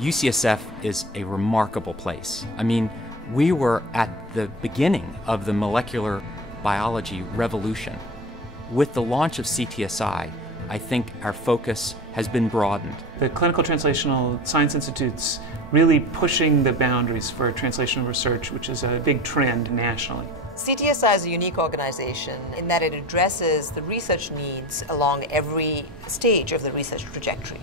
UCSF is a remarkable place. I mean, we were at the beginning of the molecular biology revolution. With the launch of CTSI, I think our focus has been broadened. The Clinical Translational Science Institute's really pushing the boundaries for translational research, which is a big trend nationally. CTSI is a unique organization in that it addresses the research needs along every stage of the research trajectory.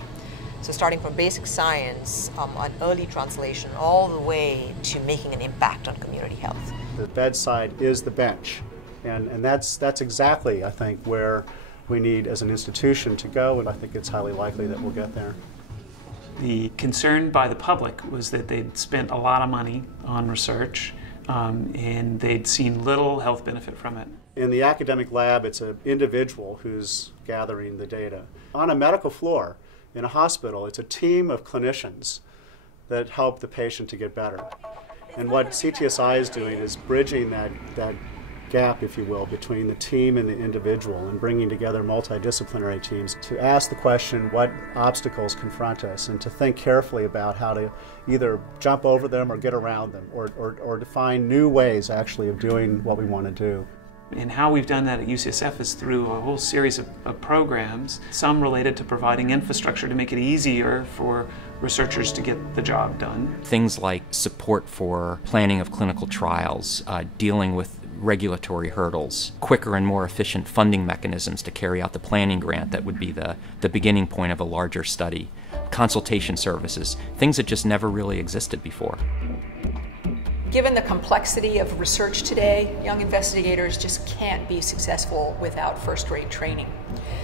So starting from basic science, on early translation, all the way to making an impact on community health. The bedside is the bench, and that's exactly, I think, where we need as an institution to go, and I think it's highly likely that we'll get there. The concern by the public was that they'd spent a lot of money on research and they'd seen little health benefit from it. In the academic lab, it's an individual who's gathering the data. On a medical floor, in a hospital, it's a team of clinicians that help the patient to get better. And what CTSI is doing is bridging that gap, if you will, between the team and the individual and bringing together multidisciplinary teams to ask the question, what obstacles confront us, and to think carefully about how to either jump over them or get around them, or to find new ways actually of doing what we want to do. And how we've done that at UCSF is through a whole series of programs, some related to providing infrastructure to make it easier for researchers to get the job done. Things like support for planning of clinical trials, dealing with regulatory hurdles, quicker and more efficient funding mechanisms to carry out the planning grant that would be the beginning point of a larger study, consultation services, things that just never really existed before. Given the complexity of research today, young investigators just can't be successful without first-rate training.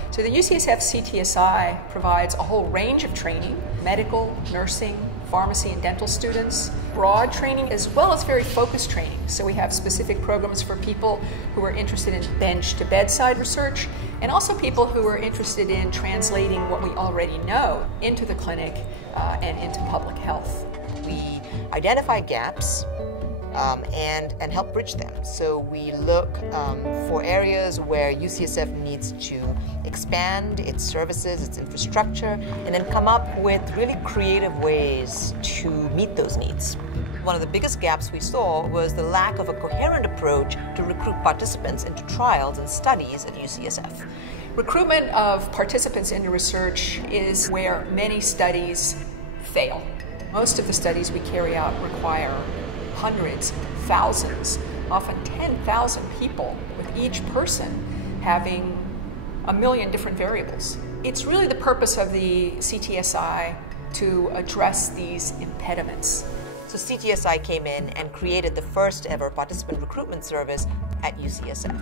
So the UCSF CTSI provides a whole range of training, medical, nursing, pharmacy and dental students, broad training as well as very focused training. So we have specific programs for people who are interested in bench to bedside research and also people who are interested in translating what we already know into the clinic and into public health. We identify gaps and help bridge them. So we look for areas where UCSF needs to expand its services, its infrastructure, and then come up with really creative ways to meet those needs. One of the biggest gaps we saw was the lack of a coherent approach to recruit participants into trials and studies at UCSF. Recruitment of participants into research is where many studies fail. Most of the studies we carry out require hundreds, thousands, often 10,000 people, with each person having a million different variables. It's really the purpose of the CTSI to address these impediments. So CTSI came in and created the first ever participant recruitment service at UCSF.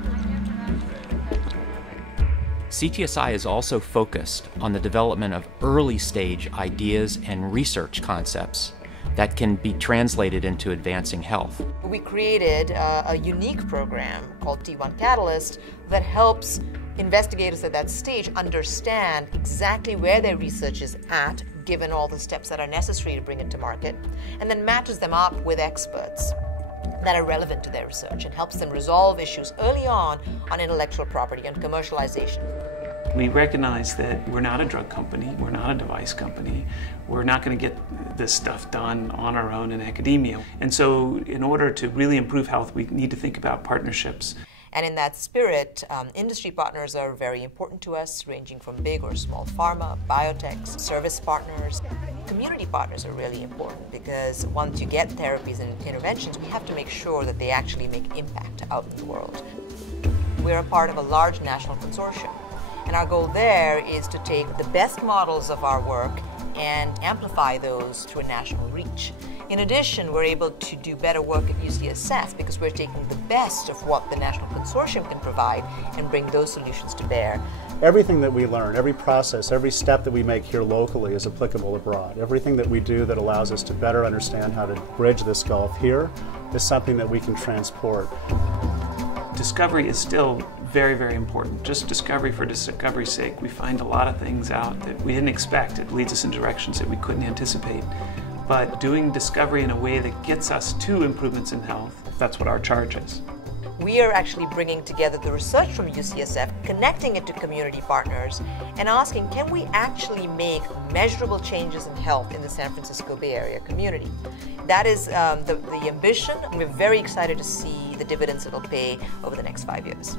CTSI is also focused on the development of early stage ideas and research concepts that can be translated into advancing health. We created a unique program called T1 Catalyst that helps investigators at that stage understand exactly where their research is at, given all the steps that are necessary to bring it to market, and then matches them up with experts that are relevant to their research and helps them resolve issues early on intellectual property and commercialization. We recognize that we're not a drug company, we're not a device company, we're not going to get this stuff done on our own in academia. And so in order to really improve health, we need to think about partnerships. And in that spirit, industry partners are very important to us, ranging from big or small pharma, biotechs, service partners. Community partners are really important because once you get therapies and interventions, we have to make sure that they actually make impact out in the world. We're a part of a large national consortium. And our goal there is to take the best models of our work and amplify those to a national reach. In addition, we're able to do better work at UCSF because we're taking the best of what the National Consortium can provide and bring those solutions to bear. Everything that we learn, every process, every step that we make here locally is applicable abroad. Everything that we do that allows us to better understand how to bridge this gulf here is something that we can transport. Discovery is still very, very important. Just discovery for discovery's sake. We find a lot of things out that we didn't expect. It leads us in directions that we couldn't anticipate. But doing discovery in a way that gets us to improvements in health, that's what our charge is. We are actually bringing together the research from UCSF, connecting it to community partners, and asking, can we actually make measurable changes in health in the San Francisco Bay Area community? That is the ambition. We're very excited to see the dividends it'll pay over the next 5 years.